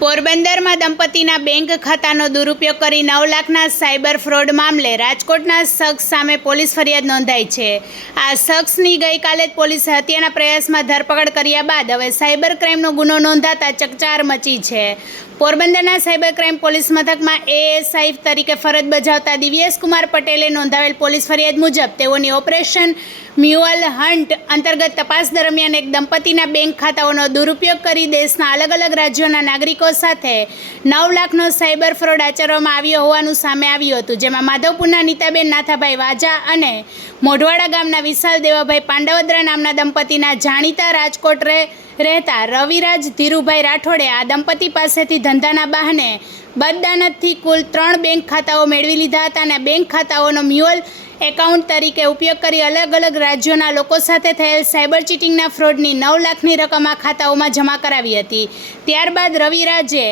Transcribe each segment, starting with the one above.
પોરબંદરમાં દંપતીના બેંક ખાતાનો દુરુપયોગ કરી 9 લાખના સાયબર ફ્રોડ મામલે રાજકોટના શખ્સ સામે પોલીસ ફરિયાદ નોંધાઈ છે। આ શખ્સની ગઈકાલે જ પોલીસે હત્યાના પ્રયાસમાં ધરપકડ કર્યા બાદ હવે સાયબર ક્રાઇમનો ગુનો નોંધાતા ચકચાર મચી છે। પોરબંદરના સાયબર ક્રાઇમ પોલીસ મથકમાં એએસઆઈ તરીકે ફરજ બજાવતા દિવ્યેશ કુમાર પટેલે નોંધાવેલ પોલીસ ફરિયાદ મુજબ તેઓની ઓપરેશન મ્યુઅલ હન્ટ અંતર્ગત તપાસ દરમિયાન એક દંપતીના બેંક ખાતાઓનો દુરુપયોગ કરી દેશના અલગ અલગ રાજ્યોના નાગરિકો સાથે 9 લાખનો સાયબર ફ્રોડ આચરવામાં આવ્યો હોવાનું સામે આવ્યું હતું, જેમાં માધવપુરના નીતાબેન નાથાભાઈ વાજા અને મોઢવાડા ગામના વિશાલ દેવાભાઈ પાંડવદ્રા નામના દંપતીના જાણીતા રાજકોટ રહેતા રવિરાજ ધીરુભાઈ રાઠોડે આ દંપતી પાસેથી ધંધાના બહાને બદદાનતથી કુલ 3 બેંક ખાતાઓ મેળવી લીધા હતા અને બેંક ખાતાઓનો મ્યુઅલ એકાઉન્ટ તરીકે ઉપયોગ કરી અલગ અલગ રાજ્યોના લોકો સાથે થયેલ સાયબર ચીટિંગના ફ્રોડની 9 લાખની રકમ આ ખાતાઓમાં જમા કરાવી હતી। ત્યારબાદ રવિરાજે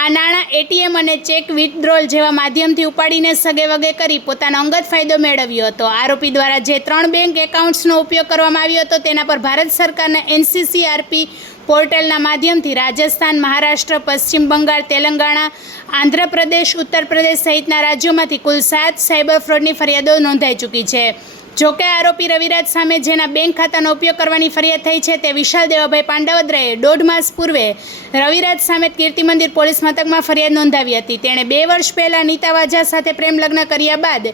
આ નાણાં એટીએમ અને ચેક વિથડ્રોલ જેવા માધ્યમથી ઉપાડીને સગેવગે કરી પોતાનો અંગત ફાયદો મેળવ્યો હતો। આરોપી દ્વારા જે 3 બેંક એકાઉન્ટ્સનો ઉપયોગ કરવામાં આવ્યો હતો તેના પર ભારત સરકારના એનસીસીઆરપી પોર્ટલના માધ્યમથી રાજસ્થાન, મહારાષ્ટ્ર, પશ્ચિમ બંગાળ, તેલંગાણા, આંધ્રપ્રદેશ, ઉત્તર પ્રદેશ સહિતના રાજ્યોમાંથી કુલ 7 સાયબર ફ્રોડની ફરિયાદો નોંધાઈ ચૂકી છે। જોકે આરોપી રવિરાજ સામે જેના બેંક ખાતાનો ઉપયોગ કરવાની ફરિયાદ થઈ છે તે વિશાલ દેવાભાઈ પાંડવદ્રાએ 1.5 માસ પૂર્વે રવિરાજ સામે કીર્તિ મંદિર પોલીસ મથકમાં ફરિયાદ નોંધાવી હતી। તેણે 2 વર્ષ પહેલાં નીતા વાજા સાથે પ્રેમ લગ્ન કર્યા બાદ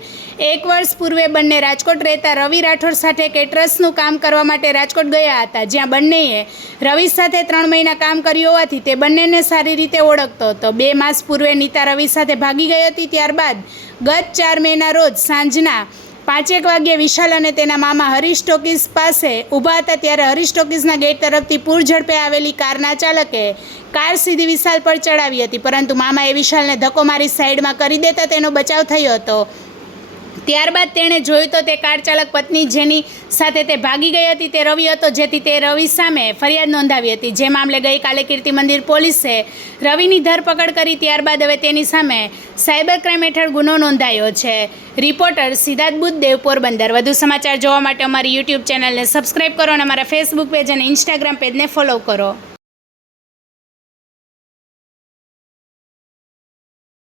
1 વર્ષ પૂર્વે બંને રાજકોટ રહેતા રવિ રાઠોડ સાથે કેટરસનું કામ કરવા માટે રાજકોટ ગયા હતા, જ્યાં બંનેએ રવિ સાથે 3 મહિના કામ કર્યું હોવાથી તે બંનેને સારી રીતે ઓળખતો હતો। 2 માસ પૂર્વે નીતા રવિ સાથે ભાગી ગઈ હતી। ત્યારબાદ ગત 4 મેના રોજ સાંજના 5 વાગ્યે વિશાલ અને તેના મામા હરીશ ટોકીઝ પાસે ઊભા હતા, ત્યારે હરીશ ટોકીઝના ગેટ તરફથી પૂર ઝડપે આવેલી કારના ચાલકે કાર સીધી વિશાલ પર ચડાવી હતી, પરંતુ મામાએ વિશાલને ધક્કો મારી સાઈડમાં કરી દેતા તેનો બચાવ થયો હતો। ત્યારબાદ તેણે જોયું તો તે કાર ચાલક પત્ની જેની સાથે તે ભાગી ગઈ હતી તે રવિ હતો, જેથી તે રવિ સામે ફરિયાદ નોંધાવી હતી, જે મામલે ગઈકાલે કીર્તિ મંદિર પોલીસે રવિની ધરપકડ કરી। ત્યારબાદ હવે તેની સામે સાયબર ક્રાઇમ હેઠળ ગુનો નોંધાયો છે। રિપોર્ટર સિદ્ધાર્થ બુદ્ધદેવ, પોરબંદર। વધુ સમાચાર જોવા માટે અમારી યુટ્યુબ ચેનલને સબસ્ક્રાઈબ કરો અને અમારા ફેસબુક પેજ અને ઇન્સ્ટાગ્રામ પેજને ફોલો કરો।